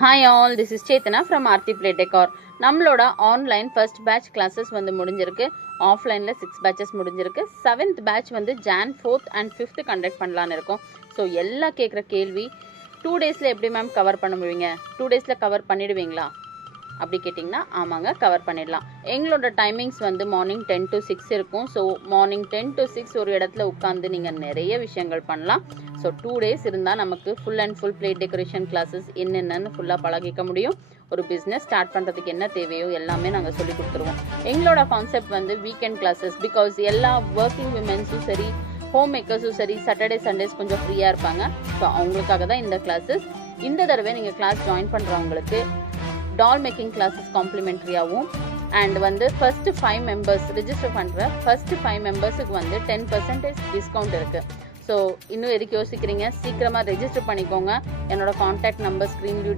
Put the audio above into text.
Hi all, this is Chetana from Aarti Play Decor. நம்மளோட online first batch classes வந்து முடிஞ்சிருக்கு. ஆஃப்லைனில் 6 patches முடிஞ்சிருக்கு. 7th பேட்ச் வந்து Jan 4th and 5th conduct பண்ணலான்னு இருக்கோம். ஸோ எல்லாம் கேட்குற கேள்வி 2 டேஸில் எப்படி மேம் கவர் பண்ண முடியுங்க? 2 டேஸில் கவர் பண்ணிடுவீங்களா அப்படி கேட்டிங்கன்னா ஆமாங்க, கவர் பண்ணிடலாம். எங்களோட டைமிங்ஸ் வந்து மார்னிங் 10 to 6 இருக்கும். ஸோ மார்னிங் 10 to 6 ஒரு இடத்துல உட்காந்து நீங்கள் நிறைய விஷயங்கள் பண்ணலாம். ஸோ 2 டேஸ் இருந்தால் நமக்கு full and full plate decoration classes என்னென்னு ஃபுல்லாக பழகிக்க முடியும். ஒரு பிஸ்னஸ் ஸ்டார்ட் பண்ணுறதுக்கு என்ன தேவையோ எல்லாமே நாங்கள் சொல்லி கொடுத்துருவோம். எங்களோட கான்செப்ட் வந்து வீக்கெண்ட் கிளாஸஸ். பிகாஸ் எல்லா ஒர்க்கிங் விமென்ஸும் சரி, ஹோம் மேக்கர்ஸும் சரி, சாட்டர்டே சண்டேஸ் கொஞ்சம் ஃப்ரீயாக இருப்பாங்க. ஸோ அவங்களுக்காக தான் இந்த கிளாஸஸ். இந்த தடவை நீங்கள் கிளாஸ் ஜாயின் பண்ணுறவங்களுக்கு டால் மேக்கிங் கிளாஸஸ் காம்ப்ளிமெண்ட்ரியாகவும் அண்ட் வந்து ஃபர்ஸ்ட் 5 மெம்பர்ஸ் ரிஜிஸ்டர் பண்ணுற ஃபர்ஸ்ட் 5 மெம்பர்ஸுக்கு வந்து 10% டிஸ்கவுண்ட் இருக்குது. ஸோ இன்னும் எதுக்கு யோசிக்கிறீங்க? சீக்கிரமாக ரெஜிஸ்டர் பண்ணிக்கோங்க. என்னோட கான்டாக்ட் நம்பர் ஸ்க்ரீன்லேயும்